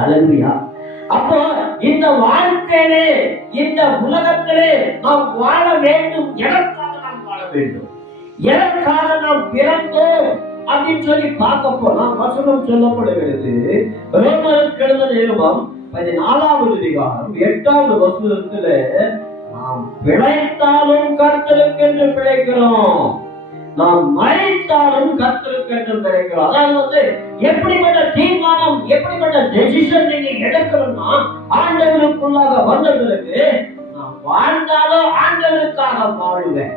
அல்லேலூயா. அப்போ இந்த வாழ்க்கையிலே, இந்த உலகத்திலே நாம் வாழ வேண்டும். எதற்காக நாம் வாழ வேண்டும், எதற்காக நாம் பிறந்தோம் அப்படின்னு சொல்லி பார்க்க போனா வசனம் சொல்லப்படுகிறது. ரோமருக்கு எழுதின நிருபம் 14வது அதிகாரம் 8வது வசனத்துல, நாம் பிழைத்தாலும் கர்த்தருக்கு என்று பிழைக்கிறோம், நாம் மறைத்தாலும் கர்த்தருக்கு என்று பிழைக்கிறோம். அதாவது எப்படிப்பட்ட தீர்மானம், எப்படிப்பட்ட டெசிஷன் நீங்க எடுக்கணும்னா, ஆண்டவருக்குள்ளாக வந்த பிறகு நான் வாழ்ந்தாலும் ஆண்டவருக்காக வாழுவேன்.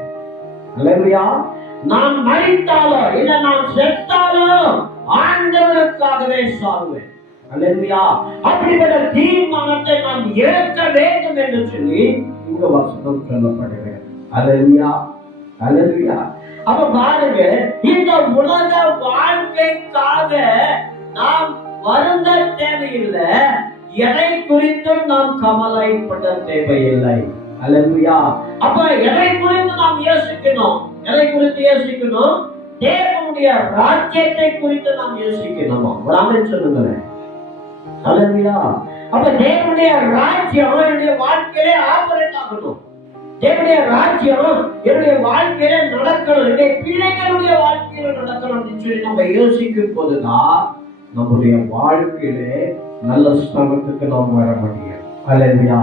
அல்லேலூயா. நான் மரித்தாலோ இல்ல நான் செத்தாலோ ஆண்டவருக்காகவே சாகுவேன். அல்லேலூயா. அப்படிப்பட்ட தீர்மானத்தை நாம் எடுக்க வேண்டும் என்று சொல்லி இங்க வசனம் சொல்லப்படுகிறது. அல்லேலூயா, அல்லேலூயா. அப்ப பாருங்க, இந்த உலக வாழ்க்கைக்காக நாம் வருந்த தேவையில்லை, எதை குறித்தும் நாம் கவலைப்பட தேவையில்லை. அல்லேலூயா. அப்ப எதை குறித்து நாம் யோசிக்கணும், எதை குறித்து யோசிக்கணும்? தேவனுடைய ராஜ்யத்தை குறித்து நாம் யோசிக்கணும். ஒரு ஆமென் சொல்லுங்களேன். அல்லேலூயா. அப்ப தேவனுடைய ராஜ்யம் என்னுடைய வாழ்க்கையிலே ஆபரேட் ஆகணும். தேவனுடைய ராஜ்யம் என்னுடைய வாழ்க்கையில நடக்கணும், என்னுடைய பிள்ளைகளுடைய வாழ்க்கையில நடக்கணும் அப்படின்னு சொல்லி நம்ம யோசிக்கும் போதுதான் நம்முடைய வாழ்க்கையிலே நல்ல ஸ்தானத்துக்கு நாம் வர முடியும். அல்லேலூயா.